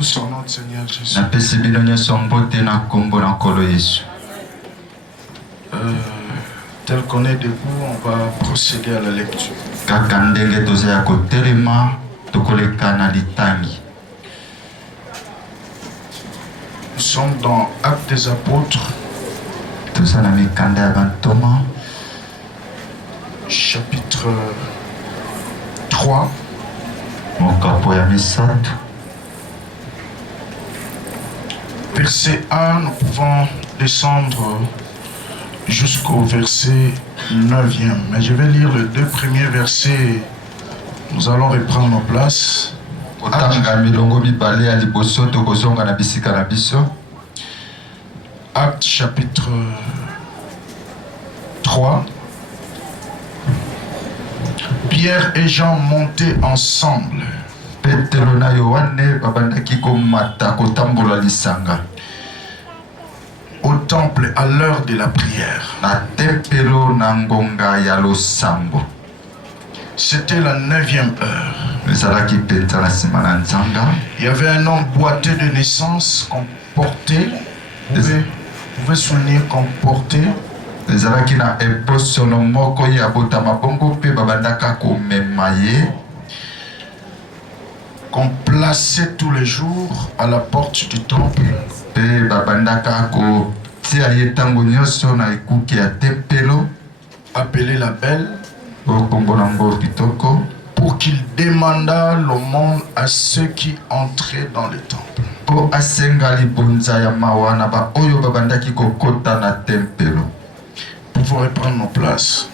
tous au nom du Seigneur Jésus. Tel qu'on est debout, on va procéder à la lecture. Nous sommes dans Actes des Apôtres, chapitre 3. Verset 1, nous pouvons descendre jusqu'au verset 9e. Mais je vais lire les deux premiers versets. Nous allons reprendre nos places. Actes chapitre 3. Pierre et Jean montaient ensemble au temple à l'heure de la prière. C'était la 9e heure. Il y avait un homme boiteux de naissance qu'on portait. Vous pouvez souligner qu'on portait. Qu'on plaçait tous les jours à la porte du temple. Appelé la belle, pour qu'il demandât l'aumône à ceux qui entraient dans le temple. Pour reprendre nos places.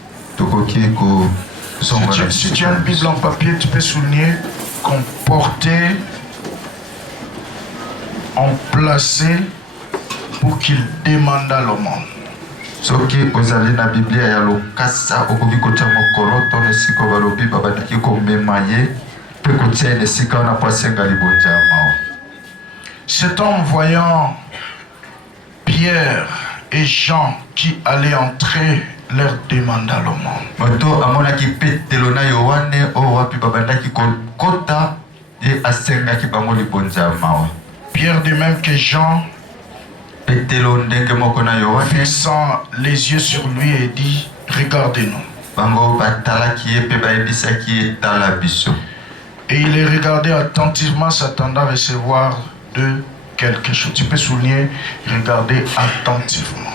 Si tu as une Bible en papier, tu peux souligner qu'on portait, on plaçait pour qu'il demandât l'aumône. Cet homme, voyant Pierre et Jean qui allaient entrer, leur demanda l'aumône. Pierre de même que Jean, fixant les yeux sur lui, et dit: regardez-nous. Et il les regardait attentivement, s'attendant à recevoir de quelque chose. Tu peux souligner, regarder attentivement.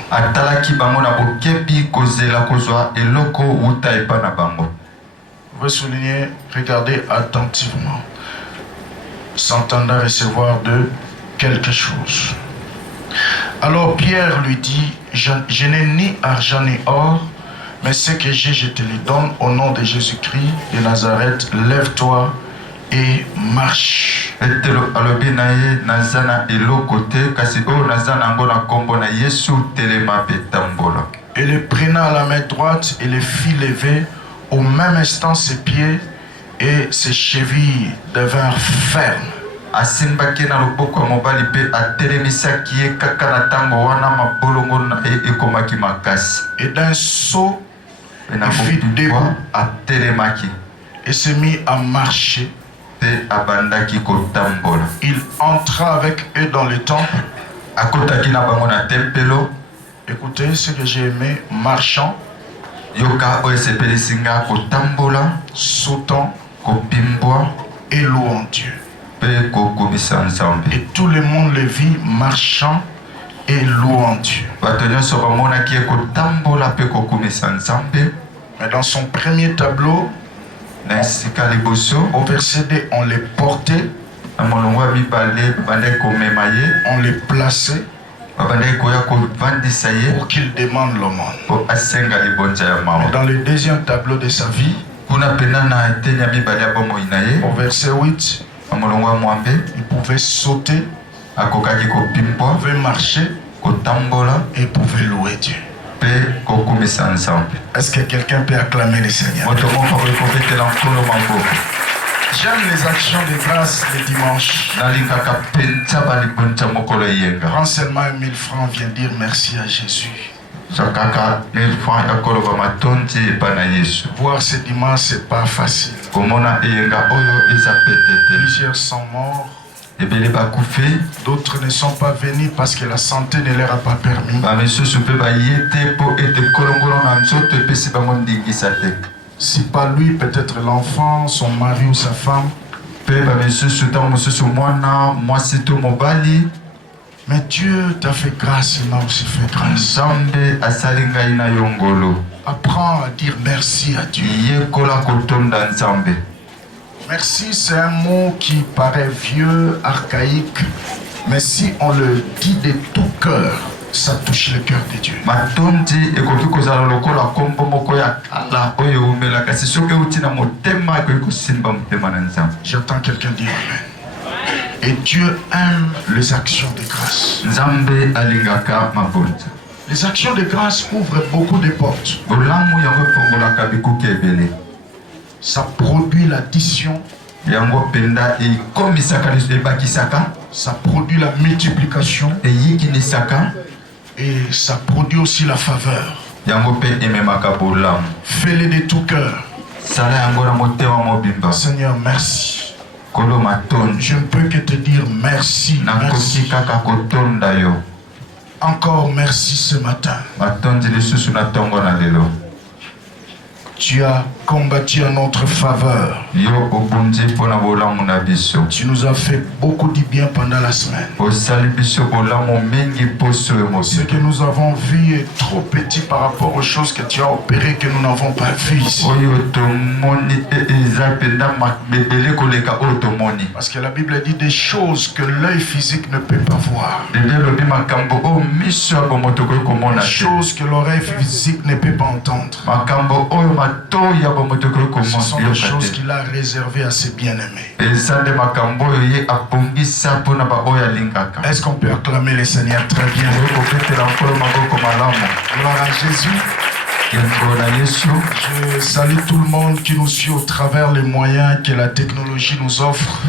Vous pouvez souligner, regarder attentivement, s'attendant à recevoir de quelque chose. Alors Pierre lui dit: je n'ai ni argent ni or, mais ce que j'ai, je te le donne. Au nom de Jésus-Christ de Nazareth, lève-toi et marche. Et le prenant à la main droite et le fit lever. Au même instant, ses pieds et ses chevilles devinrent fermes. Et d'un saut, il fit debout et se mit à marcher. Il entra avec eux dans le temple. Écoutez ce que j'ai aimé: marchant, sautant et louant Dieu. Et tout le monde le vit marchant et louant Dieu. Mais dans son premier tableau, au verset 2, on les portait, on les plaçait pour qu'il demande l'aumône. Mais dans le deuxième tableau de sa vie, au verset 8, il pouvait sauter, il pouvait marcher et il pouvait louer Dieu. Est-ce que quelqu'un peut acclamer le Seigneur? J'aime les actions de grâce le dimanche. Prends seulement 1000 francs, viens dire merci à Jésus. Voir ce dimanche, c'est pas facile. Plusieurs sont morts. D'autres ne sont pas venus parce que la santé ne leur a pas permis. Si pas lui, peut-être l'enfant, son mari ou sa femme. Mais Dieu t'a fait grâce, il m'a aussi fait grâce. Apprends à dire merci à Dieu. Merci, c'est un mot qui paraît vieux, archaïque, mais si on le dit de tout cœur, ça touche le cœur de Dieu. J'entends quelqu'un dire amen. Et Dieu aime les actions de grâce. Les actions de grâce ouvrent beaucoup de portes. Ça produit l'addition. Ça produit la multiplication. Et ça produit aussi la faveur. Fais-le de tout cœur. Seigneur, merci. Je ne peux que te dire merci. Merci. Encore merci ce matin. Tu as combattu en notre faveur. Tu nous as fait beaucoup de bien pendant la semaine. Ce que nous avons vu est trop petit par rapport aux choses que tu as opérées que nous n'avons pas vues ici. Parce que la Bible dit des choses que l'œil physique ne peut pas voir. Des choses que l'oreille physique ne peut pas entendre. Ce sont des choses qu'il a réservées à ses bien-aimés. Est-ce qu'on peut acclamer le Seigneur très bien? Gloire à Jésus. Je salue tout le monde qui nous suit au travers les moyens que la technologie nous offre.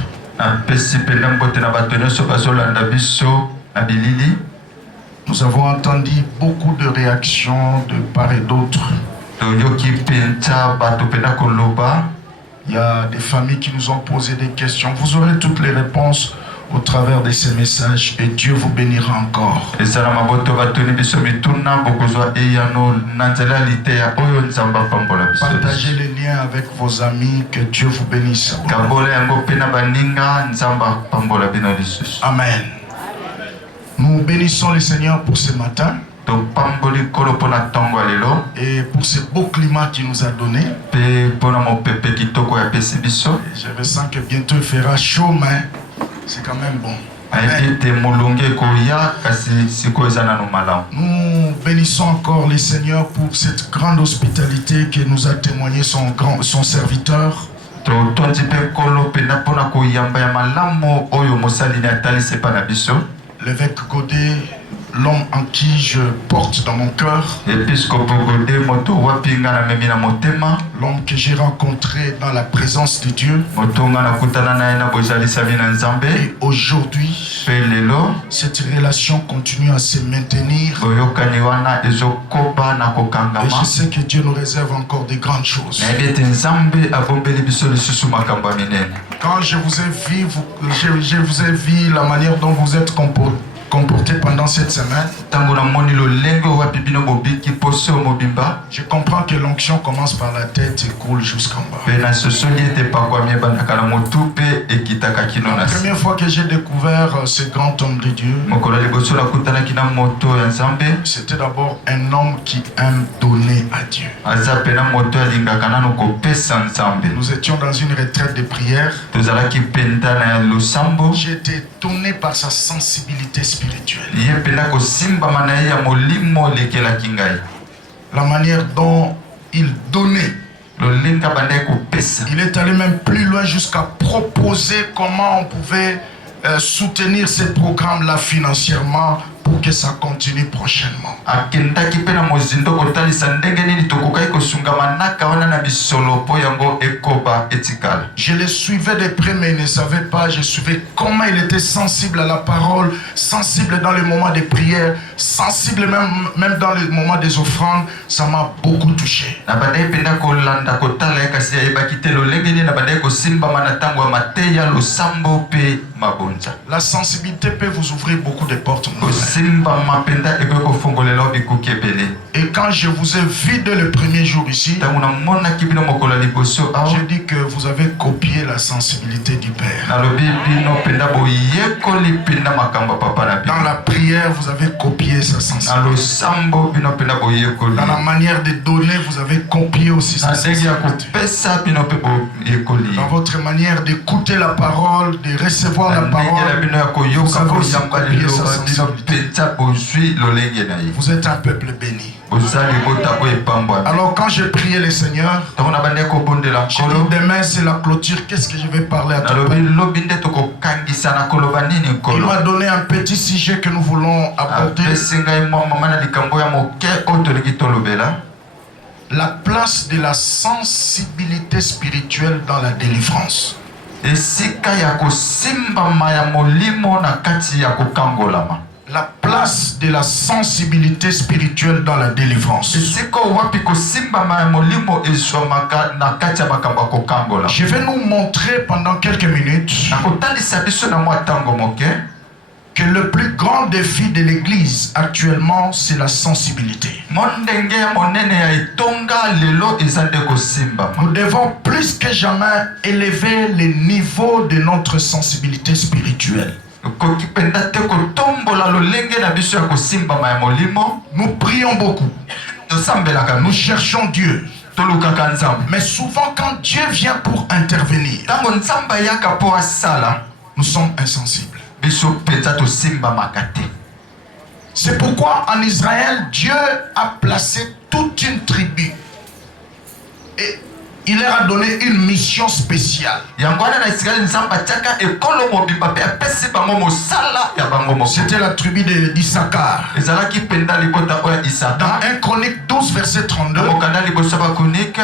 Nous avons entendu beaucoup de réactions de part et d'autre. Il y a des familles qui nous ont posé des questions. Vous aurez toutes les réponses au travers de ces messages et Dieu vous bénira encore. Partagez les liens avec vos amis, que Dieu vous bénisse. Amen. Nous bénissons le Seigneur pour ce matin. Et pour ce beau climat qu'il nous a donné. Je ressens que bientôt il fera chaud, mais c'est quand même bon. Amen. Nous bénissons encore le Seigneur pour cette grande hospitalité que nous a témoigné son serviteur. L'évêque Godet, l'homme en qui je porte dans mon cœur, l'homme que j'ai rencontré dans la présence de Dieu, et aujourd'hui, cette relation continue à se maintenir, et je sais que Dieu nous réserve encore de grandes choses. Quand je vous ai vu, la manière dont vous êtes comporté pendant cette semaine, je comprends que l'onction commence par la tête et coule jusqu'en bas. La première fois que j'ai découvert ce grand homme de Dieu, c'était d'abord un homme qui aime donner à Dieu. Nous étions dans une retraite de prière. J'ai été étonné par sa sensibilité spirituelle. La manière dont il donnait. Il est allé même plus loin jusqu'à proposer comment on pouvait soutenir ces programmes-là financièrement pour que ça continue prochainement. Je le suivais de près, mais il ne savait pas. Je suivais comment il était sensible à la parole, sensible dans les moments de prière, sensible, même dans le moment des offrandes, ça m'a beaucoup touché. La sensibilité peut vous ouvrir beaucoup de portes. Et quand je vous ai vu dès le premier jour ici, j'ai dit que vous avez copié la sensibilité du Père. Dans la prière, vous avez copié sa sensibilité. Dans la manière de donner, vous avez copié aussi sa sensibilité. Dans votre manière d'écouter la parole, de recevoir la parole, vous avez aussi copié sa sensibilité. Vous êtes un peuple béni. Alors quand j'ai prié le Seigneur, j'ai dit demain c'est la clôture, qu'est-ce que je vais parler à ton peuple? Il m'a donné un petit sujet que nous voulons aborder. La place de la sensibilité spirituelle dans la délivrance. La place de la sensibilité spirituelle dans la délivrance. Je vais nous montrer pendant quelques minutes que le plus grand défi de l'Église actuellement, c'est la sensibilité. Nous devons plus que jamais élever le niveau de notre sensibilité spirituelle. Nous prions beaucoup. Nous cherchons Dieu. Mais souvent quand Dieu vient pour intervenir, nous sommes insensibles. C'est pourquoi en Israël, Dieu a placé toute une tribu. Et il leur a donné une mission spéciale. C'était la tribu d'Issachar. Dans 1 Chronique 12, verset 32,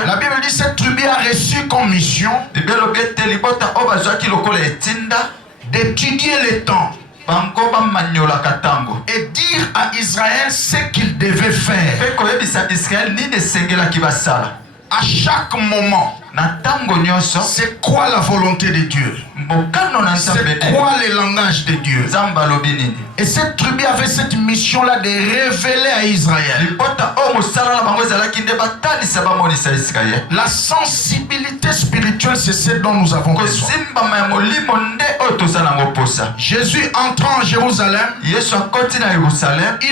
la Bible dit cette tribu a reçu comme mission d'étudier les temps et dire à Israël ce qu'il devait faire à chaque moment. C'est quoi la volonté de Dieu? C'est quoi le langage de Dieu? Et cette tribu avait cette mission-là de révéler à Israël la sensibilité spirituelle. C'est ce dont nous avons besoin. Jésus entrant en Jérusalem, il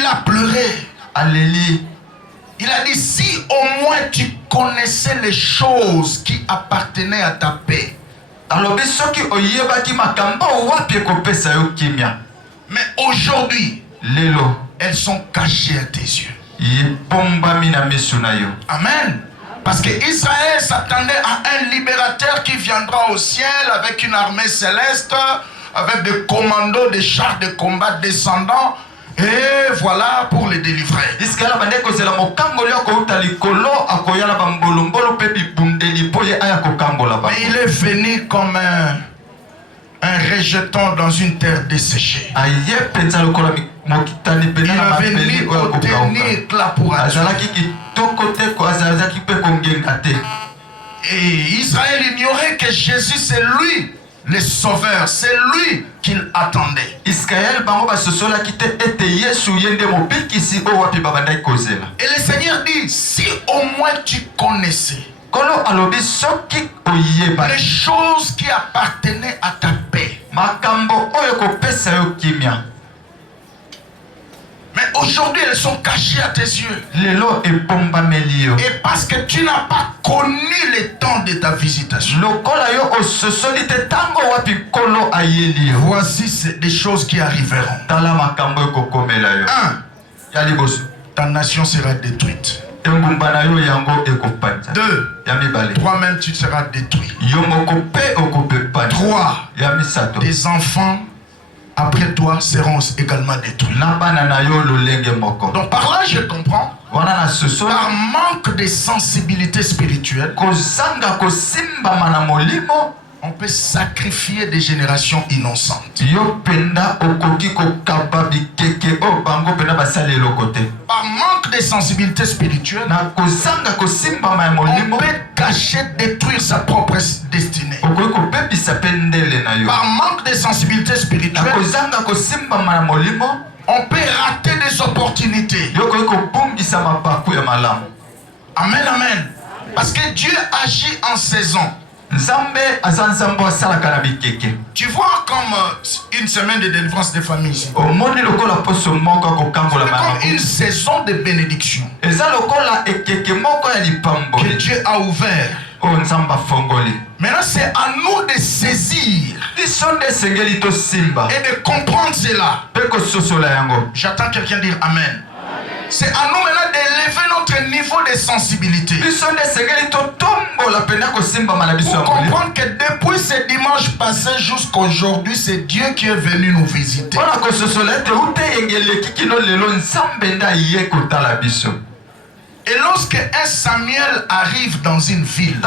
a pleuré. Il a dit, si au moins tu connaissais les choses qui appartenaient à ta paix. Mais aujourd'hui, elles sont cachées à tes yeux. Amen. Parce que Israël s'attendait à un libérateur qui viendra au ciel avec une armée céleste, avec des commandos, des chars de combat descendants. Et voilà pour les délivrer. Mais il est venu comme un rejeton dans une terre desséchée. Il n'avait ni côté ni éclat pour agir. Et Israël ignorait que Jésus c'est lui le sauveur, c'est lui qu'il attendait. Et le Seigneur dit, si au moins tu connaissais les choses qui appartenaient à ta paix. Mais aujourd'hui, elles sont cachées à tes yeux. Et parce que tu n'as pas connu les temps de ta visitation. Voici des choses qui arriveront. 1. Ta nation sera détruite. 2. Toi-même tu seras détruit. 3. Tes enfants après toi seront également détruits. Donc par là je comprends, par manque de sensibilité spirituelle, on peut sacrifier des générations innocentes. Par manque de sensibilité spirituelle, on peut cacher, détruire sa propre destinée. Par manque de sensibilité spirituelle, on peut rater des opportunités. Amen, amen. Parce que Dieu agit en saison. Tu vois comme une semaine de délivrance des familles ici. C'est comme une saison de bénédiction que Dieu a ouvert. Maintenant, c'est à nous de saisir et de comprendre cela. J'attends quelqu'un dire Amen. C'est à nous maintenant d'élever notre niveau de sensibilité. Pour comprendre que depuis ce dimanche passé jusqu'à aujourd'hui, c'est Dieu qui est venu nous visiter. Et lorsque un Samuel arrive dans une ville,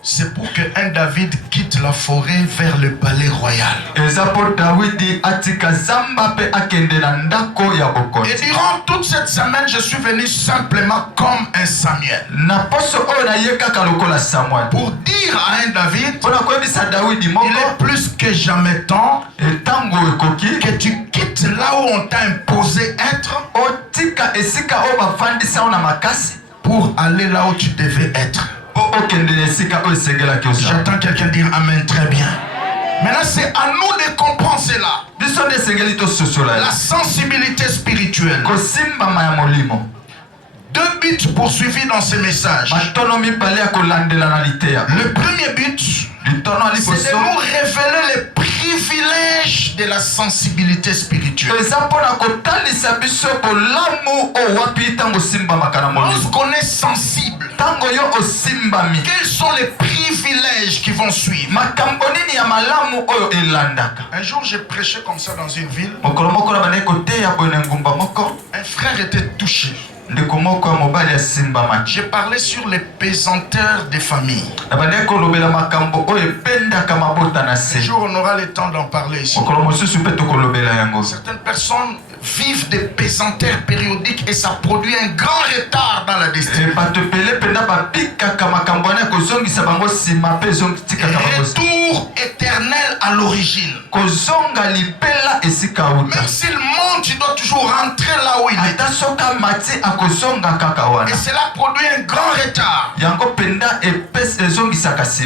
c'est pour qu'un David quitte la forêt vers le palais royal. Et durant toute cette semaine, je suis venu simplement comme un Samuel. Pour dire à un David, il est plus que jamais temps que tu quittes là où on t'a imposé être pour aller là où tu devais être. J'attends quelqu'un dire Amen très bien. Maintenant, c'est à nous de comprendre cela. La sensibilité spirituelle. Deux buts poursuivis dans ce message. Le premier but, c'est de nous révéler les privilèges de la sensibilité spirituelle. Lorsqu'on est sensible, quels sont les privilèges qui vont suivre? Un jour, j'ai prêché comme ça dans une ville. Un frère était touché. J'ai parlé sur les pesanteurs des familles. Un jour, on aura le temps d'en parler ici. Certaines personnes vivent des pesanteurs périodiques et ça produit un grand retard dans la destinée. Retour éternel à l'origine. Même s'il monte, tu dois toujours rentrer là où il est. Et cela produit un grand retard.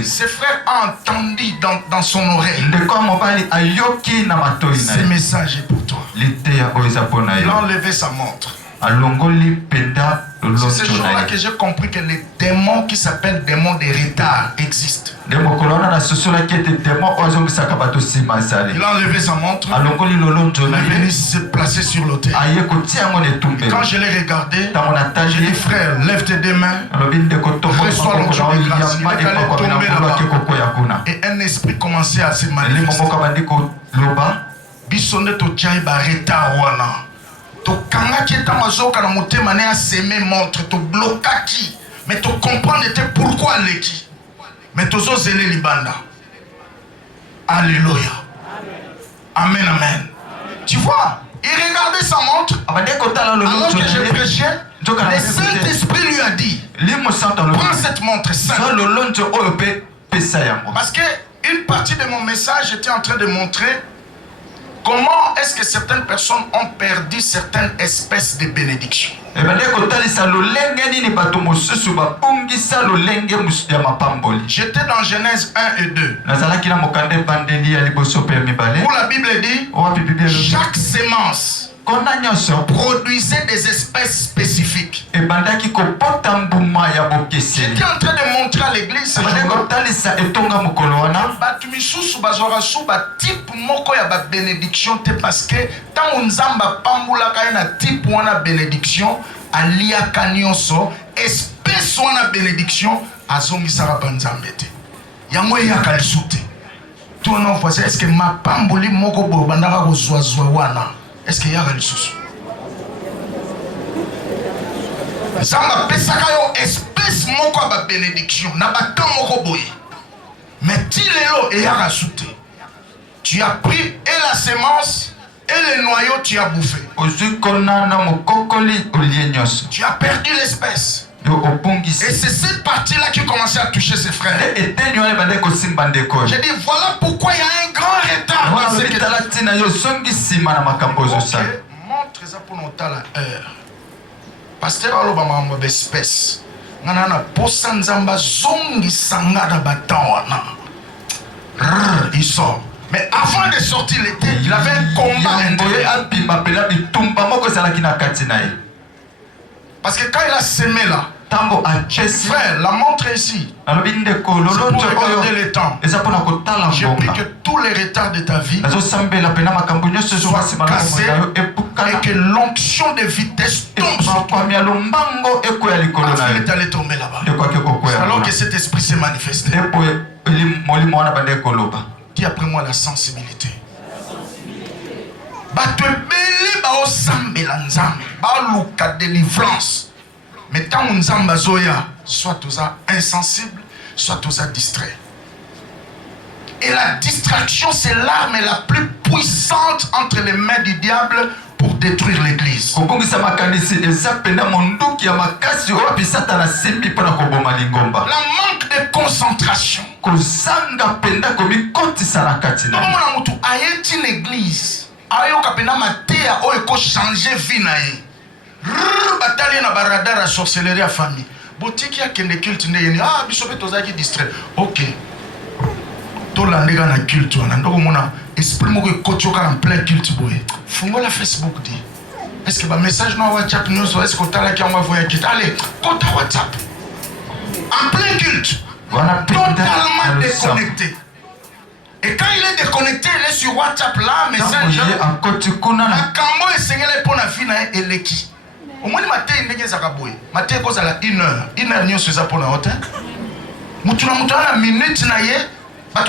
Ce frère a entendu dans son oreille. Ce message est pour toi. Il a enlevé sa montre. C'est ce jour-là que j'ai compris que les démons qui s'appellent démons de retard existent. Il a enlevé sa montre. Il est venu se placer sur l'autel. Et quand je l'ai regardé, j'ai dit frère, lève tes deux mains. Reçois l'onction de grâce. Il allait tomber là-bas. Et un esprit commençait à se manifester. Bisonde to tchaiba retard wana. To kangaki tamazoka na motema ne a semé montre to blokaki. Mais to comprendre était pourquoi leki. Mais to zo zele libanda. Alléluia. Amen, amen. Tu vois, il regardait sa montre. Alors que je prêchais, le Saint-Esprit lui a dit, prends cette montre sainte. Parce que une partie de mon message était en train de montrer comment est-ce que certaines personnes ont perdu certaines espèces de bénédictions. J'étais dans Genèse 1 et 2. Où la Bible dit, chaque sémence produisait des espèces spécifiques. J'étais en train de montrer à l'église bénédiction parce que tant on zamba pambula na type wana bénédiction alia kanyoso espèce wana bénédiction azongi sara banzambete yango ya kalisute tout non voisin est-ce que ma pamboli moko bo bandaka ko zwa wana est-ce que ya kalisusu zamba pesaka yo espèce moko ba bénédiction na batam moko boye Mais Tilelo et Yarasute. Tu as pris et la semence et le noyau, tu as bouffé. Tu as perdu l'espèce. Et c'est cette partie-là qui commençait à toucher ses frères. J'ai dit, voilà pourquoi il y a un grand retard dans ce que montre ça pour nous la heure. Pasteur Alobama m'a espèce. Nanana posa nzamba zongi sangada batawana. Il sort. Mais avant de sortir l'été, il avait un combat intérieur. Parce que quand il a semé là, frère, la montre ici. C'est pour regarder le temps. J'ai pris que tous les retards de ta vie soient cassés et que l'onction de vitesse tombe sur toi. Il est allé tomber là-bas. Alors que cet esprit s'est manifesté. Dis après moi la sensibilité. Délivrance. Mais quand on zamba zoya, soit tu es insensible, soit tu es distrait. Et la distraction, c'est l'arme la plus puissante entre les mains du diable pour détruire l'église. La manque de concentration. Une église. Changer vie. Bataille na baradar à sorcellerie à famille. Botiki a kende culte ne ah bisobe tozaki distrait. OK. To la ndega na culte wana ndoko mona esprit moko ekochoka en plein culte boy. Fungola Facebook dit. Est-ce que ba message no WhatsApp news est-ce que tala ki on va voir culte. Allez, compte WhatsApp. En plein culte. Voilà, totalement déconnecté. Et quand il est déconnecté, il est sur WhatsApp là, message. La cambo est sengele pour la vie na eleki. Au moins, matin, il n'y a pas de matin, il y a 1 heure. 1 heure, il y a un hôtel. Il y a 1 minute, il y a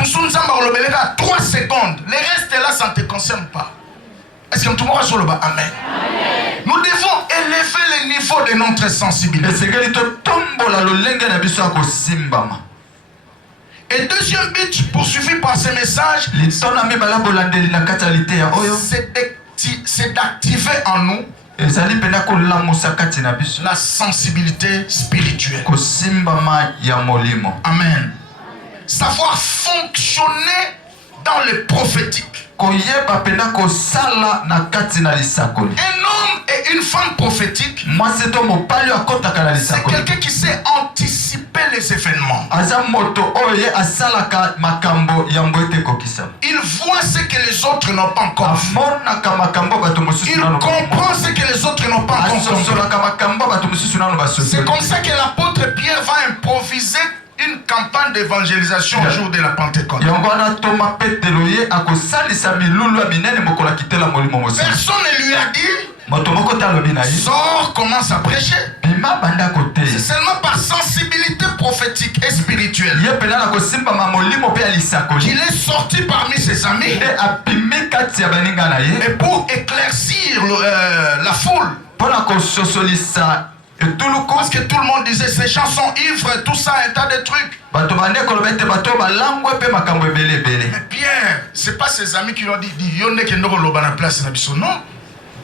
3 secondes. Le reste là, ça ne te concerne pas. Est-ce que tout le monde va sur le bas? Amen. Nous devons élever le niveau de notre sensibilité. Et deuxième but poursuivi par ce message, c'est d'activer en nous la sensibilité spirituelle. Amen. Savoir fonctionner dans le prophétique. Un homme et une femme prophétique, c'est quelqu'un qui sait anticiper les événements. Il voit ce que les autres n'ont pas encore vu. Il comprend ce que les autres n'ont pas encore compris. C'est comme ça que l'apôtre Pierre va improviser une campagne d'évangélisation au jour de la Pentecôte. Personne ne lui a dit sors, commence à prêcher. C'est seulement par sensibilité prophétique et spirituelle qu'il est sorti parmi ses amis et pour éclaircir la foule. Parce que tout le monde disait ces gens sont ivres, tout ça, un tas de trucs. Mais Pierre, c'est pas ses amis qui lui ont dit non.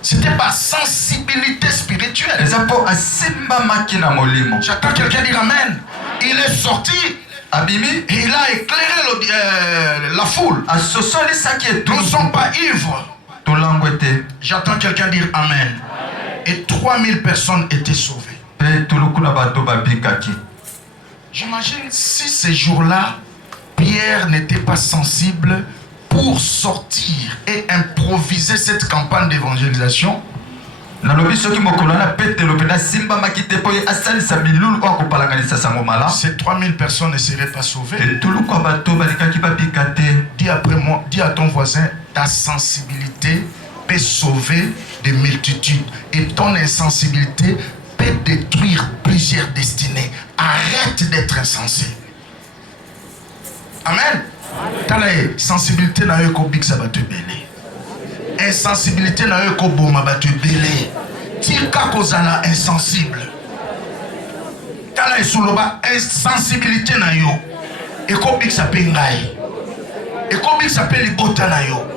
C'était par sensibilité spirituelle. J'attends quelqu'un dire amen. Il est sorti. Et il a éclairé la foule. Nous ne sommes pas ivres. J'attends quelqu'un dire amen. Et 3000 personnes étaient sauvées. J'imagine si ces jours-là, Pierre n'était pas sensible pour sortir et improviser cette campagne d'évangélisation. Ces 3000 personnes ne seraient pas sauvées. Dis après moi, dis à ton voisin, ta sensibilité peut sauver des multitudes et ton insensibilité peut détruire plusieurs destinées. Arrête d'être insensé. Amen. T'as sensibilité na yo ko big ça va te belé. Insensibilité na yo ko boma va te belé. Tika kozala insensible. T'as sous le bas insensibilité na yo. ekobikisa pe ngai ekobikisa pe libota na yo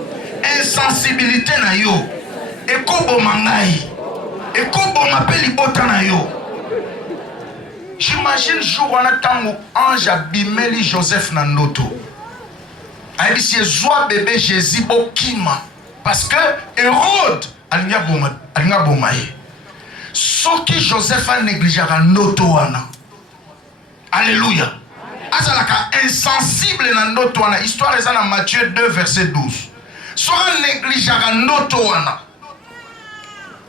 insensibilité na yo ekoboma ngai ekoboma pe libota na yo. J'imagine jour wana tango ange abimeli Joseph na ndoto ayebisi ezwa bébé Jésus bokima parce que Hérode alinga boma ye soki Joseph a négligeaka ndoto wana. Alléluia. Azalaka insensible na ndoto wana. Histoire eza na Matthieu 2 verset 12. Soka négligeaka ndoto wana.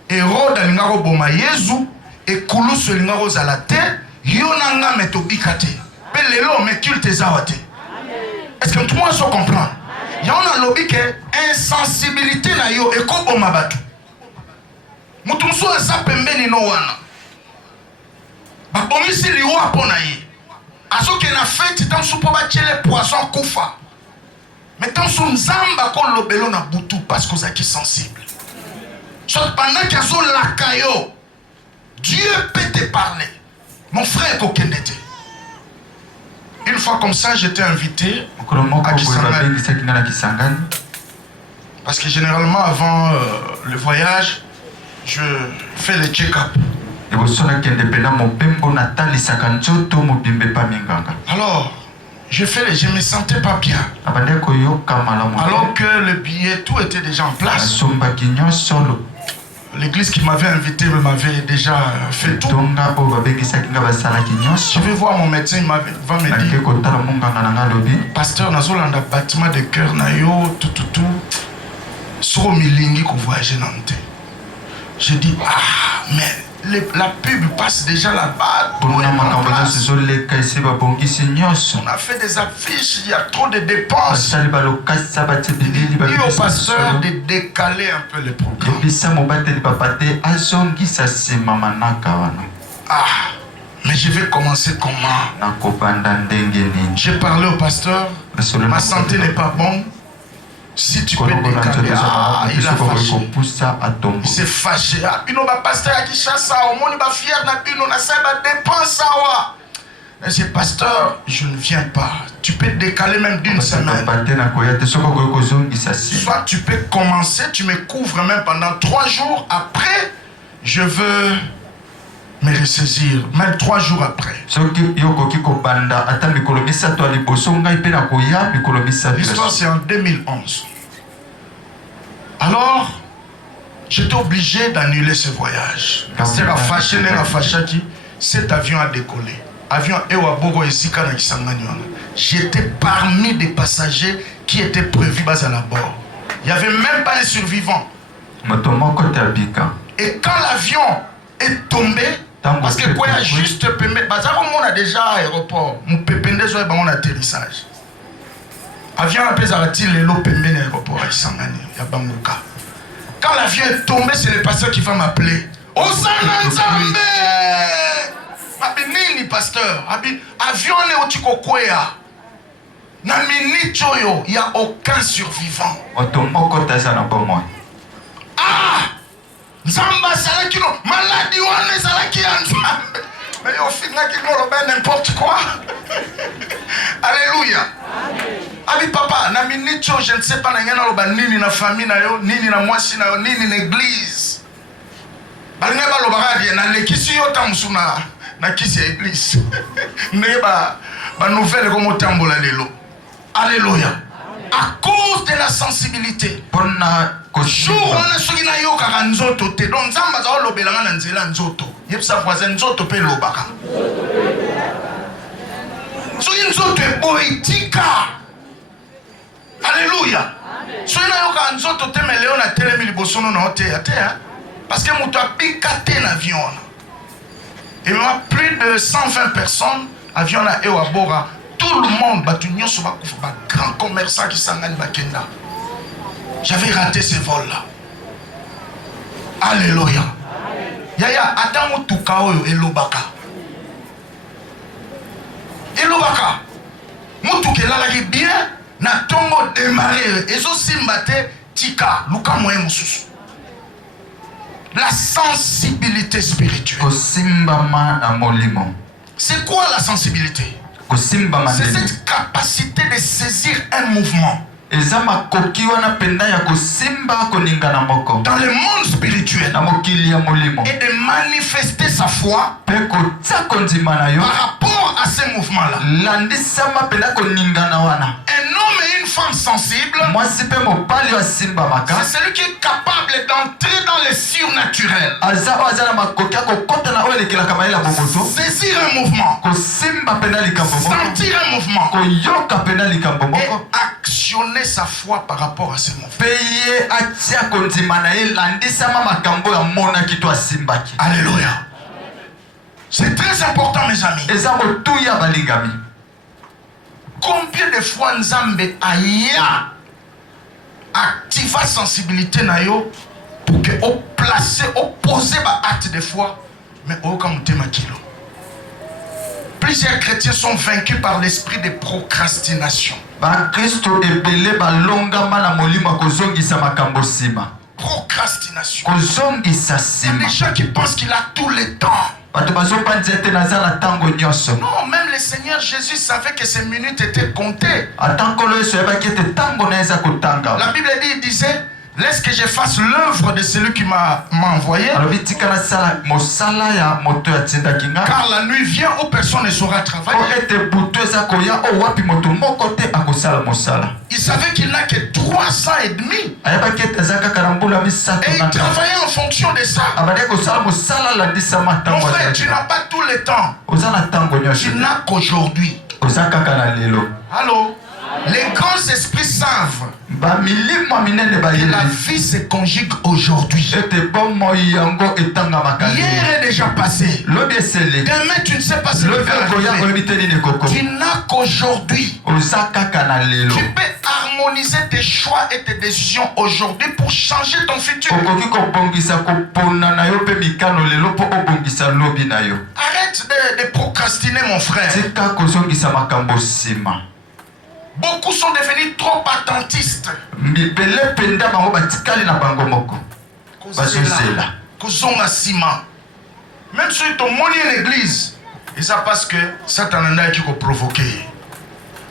Hérode alinga koboma Yezu ekulusu elinga kozala te yo na nga metobika te. Pe lelo me culte ezawa te. Est-ce que tout le monde se comprend? Ya on a lobi ke insensibilité na yo ekoboma bato. Mutu musu eza pembeni no wana. Babomisi liwa pona ye. Azoke na fête tant sou po ba tchele poisson kufa. Mais tant sou nzamba ko lobelo na butu parce que ozaki sensible. Soit pendant qu'il y a la caillou, Dieu peut te parler. Mon frère Kokendete. Une fois comme ça, j'étais invité à Kisangani. Parce que généralement, avant le voyage, je fais le check-up. Alors, je me sentais pas bien. Alors que le billet, tout était déjà en place. L'église qui m'avait invité m'avait déjà fait tout. Je vais voir mon médecin, il va me dire, pasteur, nazolanda bâtiment de cœur na yo, tout. Sur milingi qu'on voyage nanté. Je dis, mais la pub passe déjà là-bas. On a fait des affiches, il y a trop de dépenses. Dis au pasteur de décaler un peu les programmes. Mais je vais commencer comment? J'ai parlé au pasteur, ma santé n'est pas bonne. Si tu peux décaler, il a fâché. Il s'est fâché. Bino ba pasteur qui chasse au monde ba fier na bino na sa ba dépense wa. Je pasteur, je ne viens pas. Tu peux décaler même d'une semaine. Soit tu peux commencer, tu me couvres même pendant 3 jours. Après, je veux me ressaisir. Même 3 jours après. L'histoire c'est en 2011. Alors, j'étais obligé d'annuler ce voyage. Cet avion a décollé. Avion Ewabogo et Zika na Kisangani. J'étais parmi des passagers qui étaient prévus à la bord. Il n'y avait même pas les survivants. Et quand l'avion est tombé, parce que quoi, il y a juste on a déjà aéroport, mon pépende soit bon atterrissage. Avion appelé Zarati le lot pembé aéroport à Kisangani, ya Banguka. Quand l'avion est tombé, c'est le pasteur qui va m'appeler. Osana Nzambe! Nini pasteur, avion ne otiko kwea. Na minute yo, il n'y a aucun survivant. Nzamba salaki no, maladie wane salaki Nzambe. Mais yo finga ki no lobe n'importe quoi. Alléluia. Abi papa, na minute yo, je ne sais pas na ngena loba nini na famille na yo, nini na mwasi na yo, nini na église. Balinga ba loba radio na lekisi yo tamusuna. Na kisi ya église. Neba ba nouvelle comme otambola lelo. Alléluia. À cause de la sensibilité. Jour on a soki na yo kaka nzoto te. Donc nzamba za lobelanga na nzela nzoto. Yebisa voisin nzoto pe lobaka. Soki nzoto e poétika. Alléluia. Soki na yo kaka nzoto te me leo na telemi libosono na ote ya te. Parce que muto apika te na avion. Et maintenant, plus de 120 personnes, avion à Ewabora, tout le monde, Batunyo Soba, grand commerçant qui s'engage Bakenda. J'avais raté ce vol-là. Alléluia. Yaya, attends, Tukao Elobaka. Elobaka. Moutoukela lagi bien, na tongo démarré. Et so simbate, Tika, Luka Moe Moussous. La sensibilité spirituelle. C'est quoi la sensibilité? C'est cette capacité de saisir un mouvement. Dans le monde spirituel et de manifester sa foi par rapport à ces mouvements-là. Un homme et une femme sensibles, c'est celui qui est capable d'entrer dans le surnaturel, saisir un mouvement, sentir un mouvement et actionner sa foi par rapport à ce mouvement. Alléluia. C'est très important, mes amis. Combien de fois Nzambe aya activa sensibilité na yo pour que au placer, au poser ba acte de foi, mais au comme kilo. Plusieurs chrétiens sont vaincus par l'esprit de procrastination. Procrastination. Il y a des gens qui pensent qu'il a tout le temps. Non, même le Seigneur Jésus savait que ces minutes étaient comptées. La Bible dit, il disait, laisse que je fasse l'œuvre de celui qui m'a envoyé. Car la nuit vient où personne ne saura travailler. Il savait qu'il n'a que 3 ans et demi. Et il travaillait en fonction de ça. Mon frère, tu n'as pas tout le temps. Tu n'as qu'aujourd'hui. Allô? Les grands esprits savent que la vie se conjugue aujourd'hui. Hier est déjà passé. Demain, tu ne sais pas ce qui va arriver. Tu n'as qu'aujourd'hui. Tu peux harmoniser tes choix et tes décisions aujourd'hui pour changer ton futur. Arrête de procrastiner, mon frère. Beaucoup sont devenus trop attentistes. Même si tu monnaie à l'église, et ça parce que Satan a qui provoquer.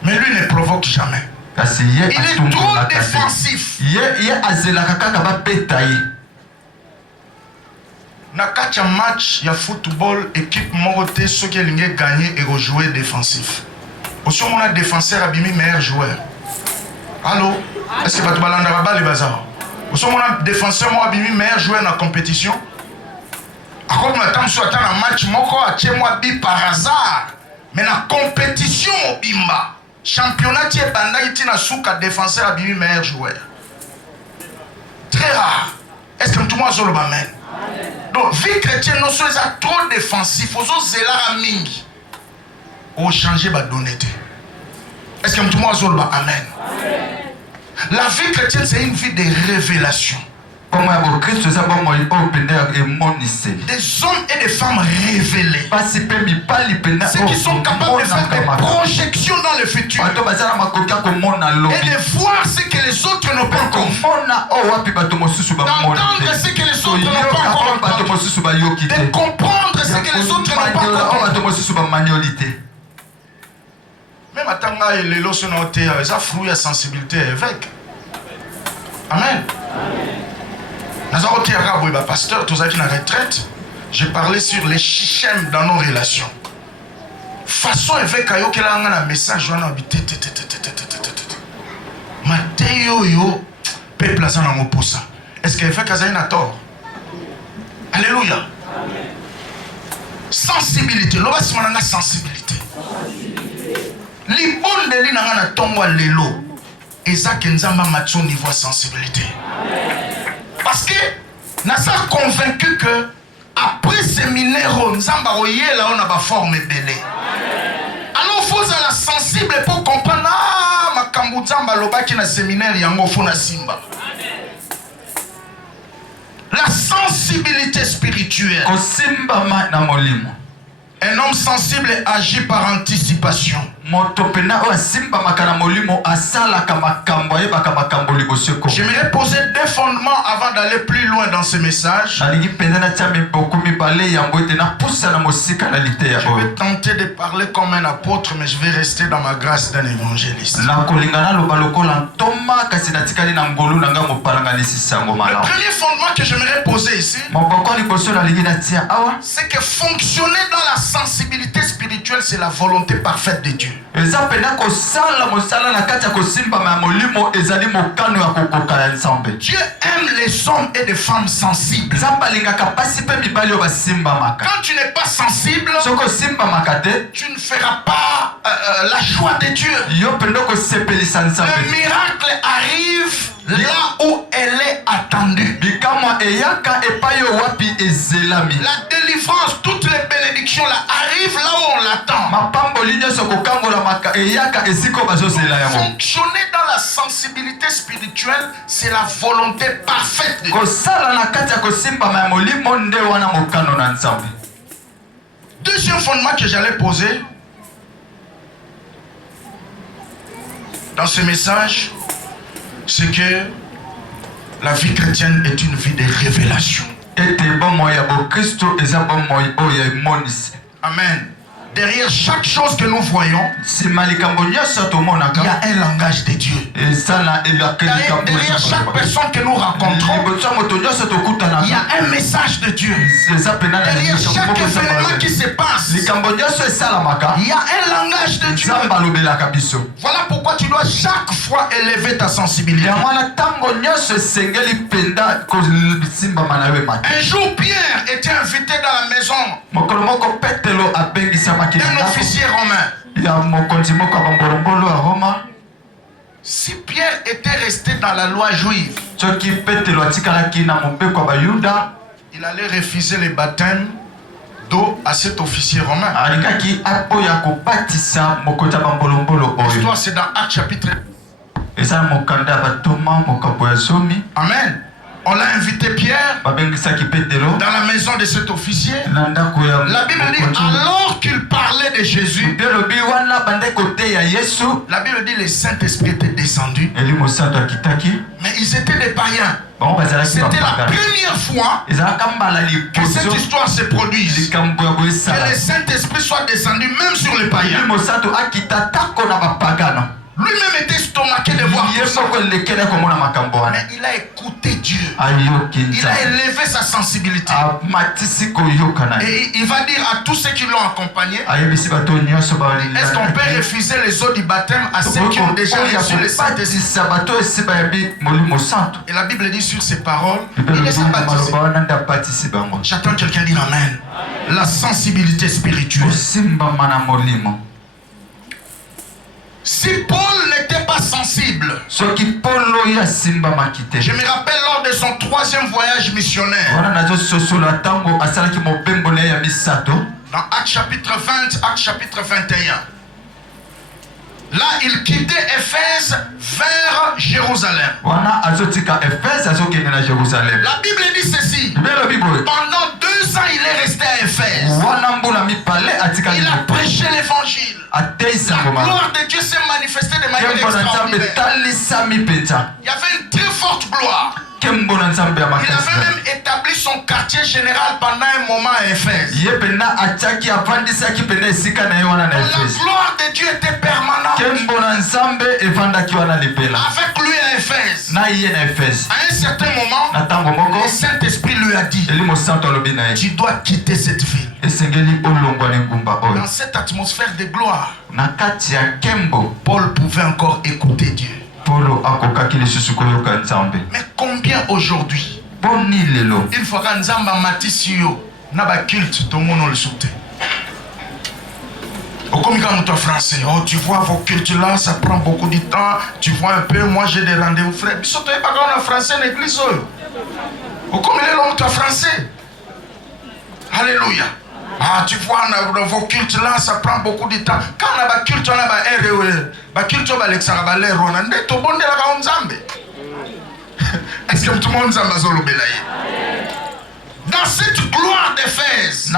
Mais lui ne provoque jamais. Il est trop défensif. Dans un match, il y a football, équipe Moroté, ceux qui ont gagné et jouer défensif. Aussi, on a défenseur abimi meilleur joueur. Allô? Est-ce que tu vas te les bazar? Aussi, on a défenseur abimi meilleur joueur dans la compétition. À quoi on attend sur un match, moi, bi par hasard. Mais dans la compétition, au bimba. Championnat, tu es bandai, tu as souka défenseur abimi meilleur joueur. Très rare. Est-ce que tout le monde a le amen? Donc, vie chrétienne, nous sommes trop défensifs. Nous sommes zéla mingi. Ou changer d'honnêteté. Est-ce que tout le monde a dit amen? La vie chrétienne, c'est une vie de révélation. Des hommes et des femmes révélés. Ceux qui sont capables de faire des projections dans le futur. Et de voir ce que les autres n'ont pas encore. D'entendre ce que les autres n'ont pas encore. De comprendre ce que les autres n'ont pas encore. Même à Tanga et les lots sont notés, ça fruit à sensibilité avec. Amen. Nous avons été arabes, pasteur, tous qui na retraite. J'ai parlé sur les chichem dans nos relations. Façon avec ayo que là on a un message on a habité. Mathéo yo peuple ça na moposa. Est-ce que avec Kazaï a tort? Alléluia. Sensibilité, l'on va se demander la sensibilité. L'ibon de l'île n'a pas l'élo. Et ça, Kenzamba Mathieu niveau sensibilité. Parce que nous sommes convaincus que après ce séminaire, Nzamba Oye là on a pas forme belé. Alors il faut être sensible pour comprendre ma Kambuzamba Loba qui na séminaire yango fona simba. La sensibilité spirituelle Un homme sensible agit par anticipation. J'aimerais poser deux fondements avant d'aller plus loin dans ce message. Je vais tenter de parler comme un apôtre, mais je vais rester dans ma grâce d'un évangéliste. Le premier fondement que j'aimerais poser ici, c'est que fonctionner dans la sensibilité spirituelle, c'est la volonté parfaite de Dieu. Dieu aime les hommes et les femmes sensibles. Quand tu n'es pas sensible, tu ne feras pas la joie de Dieu. Le miracle arrive là où elle est attendue. La délivrance, toutes les bénédictions là, arrivent là où on l'attend. Fonctionner dans la sensibilité spirituelle, c'est la volonté parfaite de Dieu. Deuxième fondement que j'allais poser dans ce message, c'est que la vie chrétienne est une vie de révélation. Amen. Derrière chaque chose que nous voyons, il y a un langage de Dieu. Derrière chaque personne que nous rencontrons, il y a un message de Dieu. Derrière chaque événement qui se passe, il y a un langage de Dieu. Voilà pourquoi tu dois chaque fois élever ta sensibilité. Un jour, Pierre était invité dans la maison d'un officier romain. Si Pierre était resté dans la loi juive, il allait refuser le baptême d'eau à cet officier romain. L'histoire, c'est dans Actes chapitre. Amen. On l'a invité Pierre dans la maison de cet officier. La Bible dit, alors qu'il parlait de Jésus, la Bible dit, le Saint-Esprit était descendu. Mais ils étaient des païens. C'était la première fois que cette histoire se produise. Que le Saint-Esprit soit descendu même sur les païens. Lui-même était stomaqué de voir tout ça. Mais il a écouté Dieu. Il a élevé sa sensibilité. Et il va dire à tous ceux qui l'ont accompagné, est-ce qu'on peut refuser les eaux du baptême à ceux qui ont déjà reçu le Saint-Esprit? Et la Bible dit sur ces paroles, il les a baptisés. J'attends quelqu'un dire Amen. La sensibilité spirituelle. Si Paul n'était pas sensible, je me rappelle lors de son troisième voyage missionnaire, dans Actes chapitre 20, Actes chapitre 21, là il quittait Éphèse vers Jérusalem. La Bible dit ceci, pendant 2 ans il est resté à Éphèse. Il a prêché l'évangile. La gloire de Dieu s'est manifestée de manière extraordinaire. Il y avait une très forte gloire. Il avait même établi son quartier général pendant un moment à Éphèse. La gloire de Dieu était permanente. Avec lui à Éphèse. À un certain moment, le Saint-Esprit lui a dit, tu dois quitter cette ville. Dans cette atmosphère de gloire, Paul pouvait encore écouter Dieu. Mais combien aujourd'hui, une fois que Nzamba Matisio n'a pas culte, tout le monde le soutient. Comme quand français, oh, tu vois vos cultes là, ça prend beaucoup de temps. Tu vois un peu, moi j'ai des rendez-vous frères. Mais surtout pas quand on a français dans l'église. Comme il est l'homme français. Alléluia. Ah, tu vois, dans vos cultes là, ça prend beaucoup de temps. Quand on a un culte, on a un culte, on a est-ce que tout le monde a dans cette gloire d'Éphèse,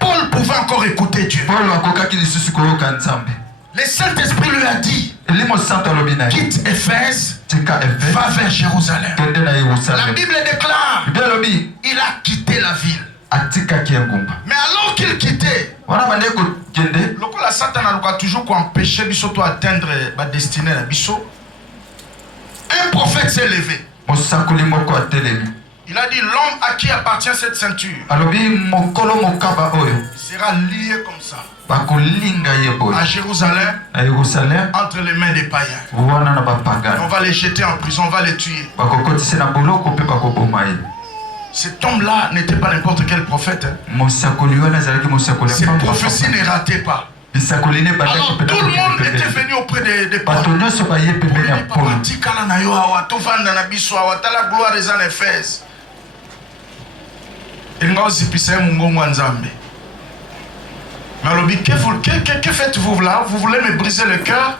Paul Paul pouvait encore écouter Dieu. Le Saint-Esprit lui a dit, quitte Éphèse, va vers Jérusalem. La Bible déclare, il a quitté la ville. Mais alors qu'il quittait, le Satan a toujours empêché de atteindre la destinée. Un prophète s'est levé. Il a dit, l'homme à qui appartient cette ceinture sera lié comme ça à Jérusalem, entre les mains des païens. On va les jeter en prison, on va les tuer. Cet homme-là n'était pas n'importe quel prophète. Ses prophéties ne rataient pas. Alors tout le monde était venu auprès de Paul. Pour lui dire, que faites-vous là? Vous voulez me briser le cœur?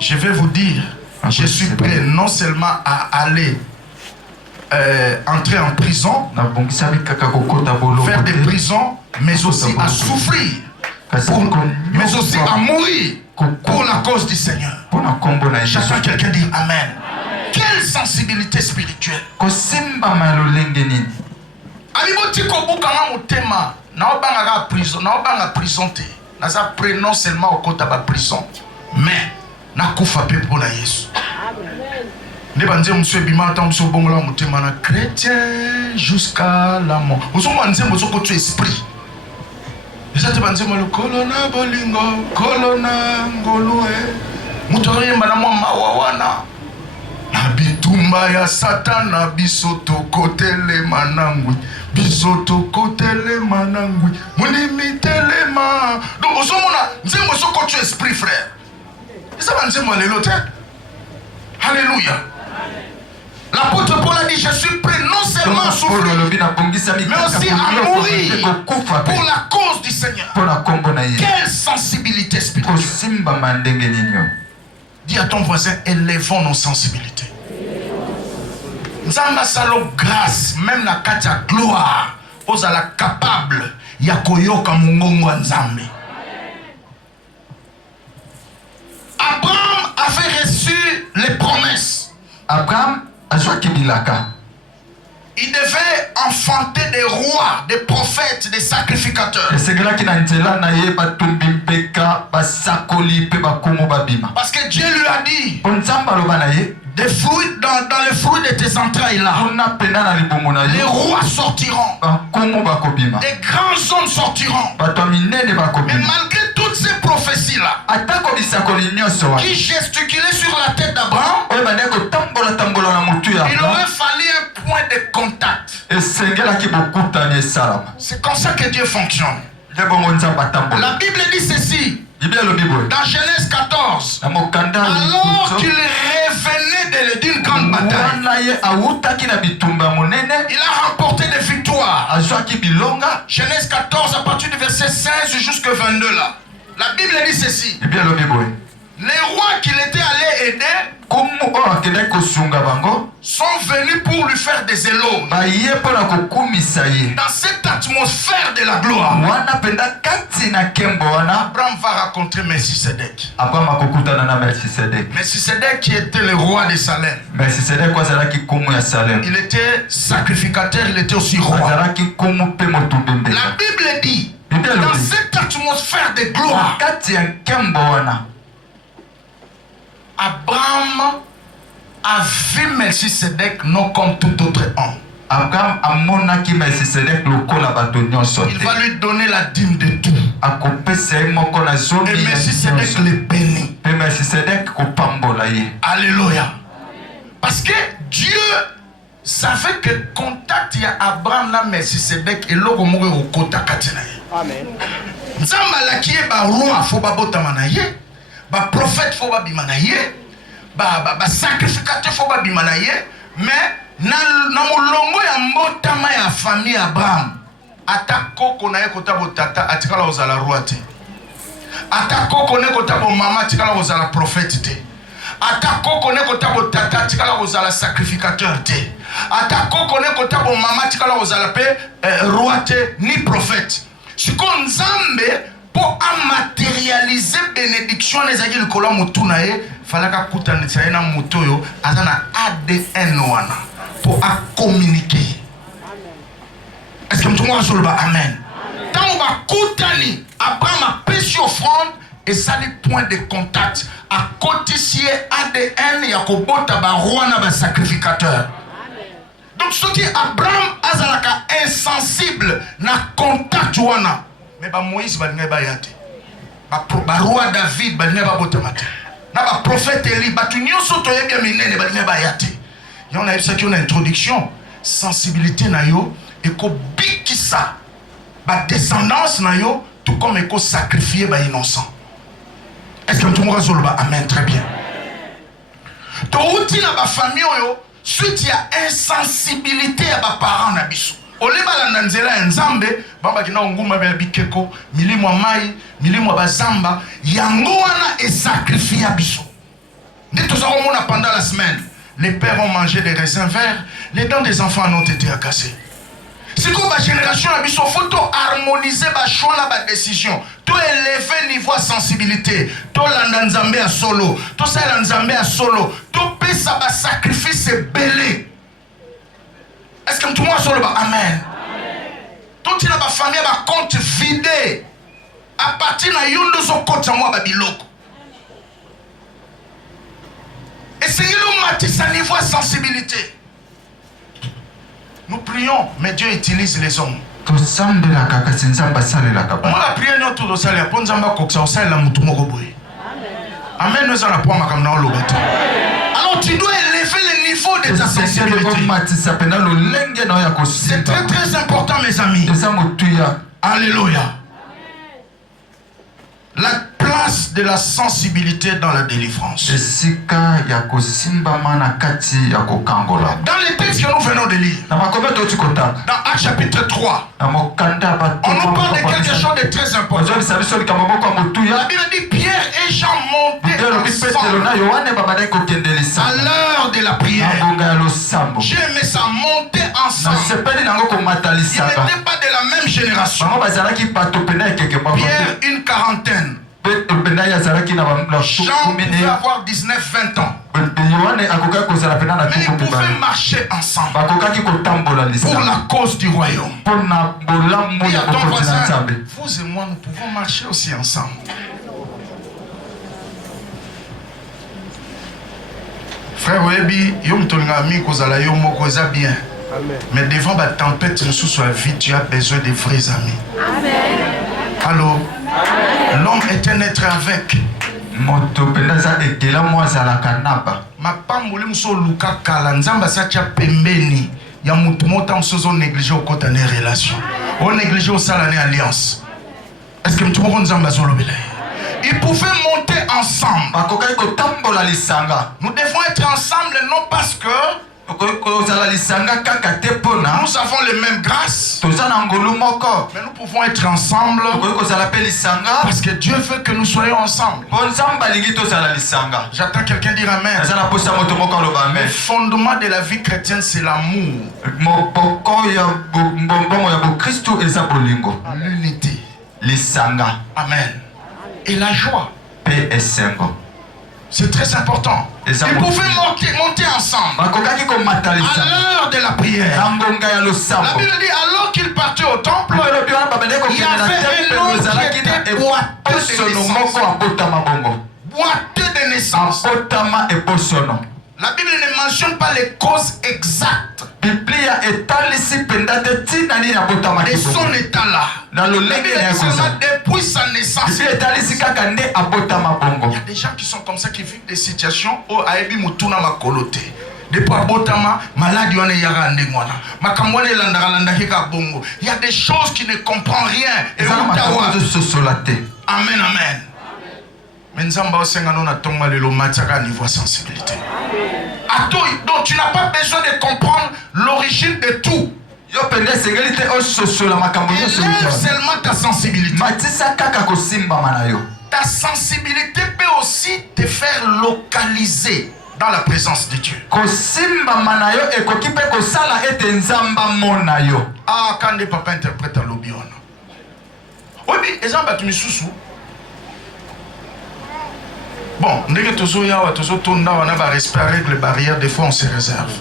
Je vais vous dire, je suis prêt non seulement à aller entrer en prison, faire des prisons, mais aussi à souffrir, mais aussi à mourir pour la cause du Seigneur. J'attends quelqu'un dire Amen. Quelle sensibilité spirituelle. Non seulement au côté de la prison, mais na kufape pour la Yesu. Chrétien jusqu'à la mort. Vous avez esprit. Vous avez le colonna bolingo, colonna ngolue. Mutoye madame mawawana. Nabitumba ya satana bisoto kotele manangui. Bisoto kotele manangui. Munimitele ma. Donc vous avez un esprit, frère. Vous avez un Alléluia. L'apôtre Paul a dit, je suis prêt non seulement à souffrir, mais aussi à mourir pour la cause du Seigneur. Quelle sensibilité spirituelle. Dis à ton voisin, élevons nos sensibilités. Nzamba salo grâce, même la katia gloire, aux ala capable, yakoyoka mungongo nzambe. Abraham avait reçu les promesses. Abraham il devait enfanter des rois, des prophètes, des sacrificateurs. Parce que Dieu lui a dit, des fruits, dans les fruits de tes entrailles là, les rois sortiront, des grands hommes sortiront. Mais malgré toutes ces prophéties là, qui gesticulaient sur la tête d'Abraham, il aurait fallu un point de contact. C'est comme ça que Dieu fonctionne. La Bible dit ceci. Dans Genèse 14, alors qu'il revenait d'une grande bataille, il a remporté des victoires. Genèse 14 à partir du verset 16 jusqu'à 22 là. La Bible dit ceci. Les rois qu'il était allé aider sont venus pour lui faire des éloges. Dans cette atmosphère de la gloire, Abraham va rencontrer Melchisedec. Melchisedec qui était le roi de Salem. Il était sacrificateur, il était aussi roi. La Bible dit, dans cette atmosphère de gloire, Abraham a vu Melchisedec non comme tout autre homme. Il va lui donner la dîme de tout. Et Melchisedec le bénit. Alléluia. Parce que Dieu savait que contact il y a Abraham et Melchisedec et l'autre mourir au côté Katina. Amen. Nzamba qui est roi faut pas botamanaye. Ba prophète faut pas bimanaye, ba sacrificateur faut pas bimanaye, mais na molongo ya mbotama ya famille Abraham atako konaye kota botata atikala ozala roi te, atako konaye kota bo mama atikala ozala prophète te, atako konaye kota botata atikala kozala sacrificateur te. Ata kokone kota bo mama tikala kozala pe roi te ni prophète. Siko nzambe pour matérialiser bénédiction ezaki likolo mutuna ye falaka kutanisa na mutoyo azana ADN wana pour communiquer. Est-ce que tout le monde dit amen? Tant on va kutani Abraham a pêché offrande et ça les points de contact à côté si ADN yakobota ba roi na ba sacrificateur. Donc ce qui Abraham azalaka insensible na contact wana. Mais ba Moïse ba ngai ba yate. Ba roi David ba ngai ba botamate. Na ba prophète Élie ba tunyo soto yebia minene ba ngai ba yate. Yon a eu ça qui une introduction sensibilité na yo et ko bikisa ba descendance na yo tout comme eko sacrifier ba innocent. Est-ce que tout le monde a amen très bien. To uti na ba famille yo suite ya insensibilité ya ba parents na biso. Oleba la nzela nzambe baba kina nguma ba bikeko milimo mai milimo bazamba yango wana e sacrifier biso. Dit tout ça on a pendant la semaine. Les pères ont mangé des raisins verts, les dents des enfants ont été cassées. C'est comme la génération a mis son photo harmoniser ba choix la ba décision. To élever niveau sensibilité, to la nzambe à solo, to ça la nzambe à solo, to pesa ba sacrifice belé. Est-ce que tout le monde solo ba amen? Tout il a ba famille ba compte vidé. À partir na yondo so compte moi ba biloko. Et c'est le niveau de sensibilité. Nous prions, mais Dieu utilise les hommes. On a prié nous tous les jours. Amen. Nous allons prendre ma alors tu dois élever le niveau de ta sensibilité. C'est très très important mes amis. Alléluia. La place de la sensibilité dans la délivrance. Dans les textes que nous venons de lire, dans Actes chapitre 3, on nous parle de quelque chose de très important. La Bible dit Pierre et Jean montaient ensemble à l'heure de la prière. J'ai aimé ça, monter ensemble. Ils n'étaient pas de la même génération. Pierre, une quarantaine. Jean pouvait avoir 19-20 ans. Mais ils pouvaient marcher ensemble pour la cause du royaume. Et à ton voisin, vous et moi, nous pouvons marcher aussi ensemble. Frère Webi, bien. Mais devant la tempête, nous sous la vie, tu as besoin de vrais amis. Amen. Allô? L'homme est un être avec. Ma pambouli mso luka kala nzamba sacha pembeni ya mutu mota msozo négliger au côté des relations. On négliger au salane alliance. Est-ce que tout le monde nzamba zolo belay? Ils pouvaient monter ensemble. Nous devons être ensemble non parce que nous avons les mêmes grâces, mais nous pouvons être ensemble parce que Dieu veut que nous soyons ensemble. J'attends quelqu'un dire amen. Le fondement de la vie chrétienne, c'est l'amour, l'unité, amen, et la joie. C'est très important. Ils pouvaient monter ensemble à l'heure de la prière. La Bible dit alors qu'ils partaient au temple, il y avait un homme qui était boiteux de naissance. La Bible ne mentionne pas les causes exactes de son état là. La Bible dit seulement depuis sa naissance. Il y a des gens qui sont comme ça, qui vivent des situations où Aebi Mutuna ma coloté. Depuis Abotama, maladie on est yara ndengwana. Makamwane landara landahika bongo. Il y a des choses qui ne comprennent rien. Et amen, amen. Mais Nzamba Osengano na tonga lelo mataka niveau sensibilité. Donc tu n'as pas besoin de comprendre l'origine de tout. Élève seulement ta sensibilité. Ta sensibilité peut aussi te faire localiser dans la présence de Dieu. Ah, quand les papas interprètent à l'obion. Oui, mais les gens battent mes sous. Bon, on va respirer les barrières, des fois on se réserve.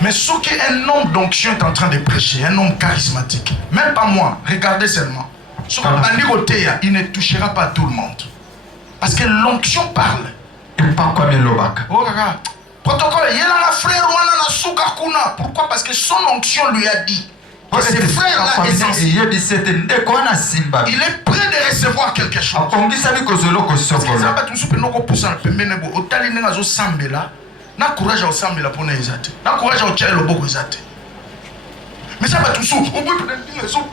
Mais ce qu'un homme d'onction est en train de prêcher, un homme charismatique, même pas moi, regardez seulement. Ce il ne touchera pas tout le monde. Parce que l'onction parle. Oh, regarde. Protocole, il y a un frère pourquoi? Parce que son onction lui a dit que ce frère-là est sensible. Il est prêt de recevoir quelque chose. Na courage au sambela pour n'ezate. Na courage au tchelo boko ezate. Mais ça va tout sous. On peut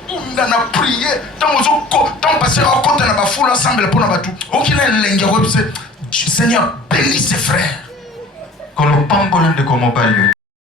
prendre na prier. Tant passer au côté na ba foule ensemble pour na ba tout. Aucun lenga Seigneur bénis ses frères.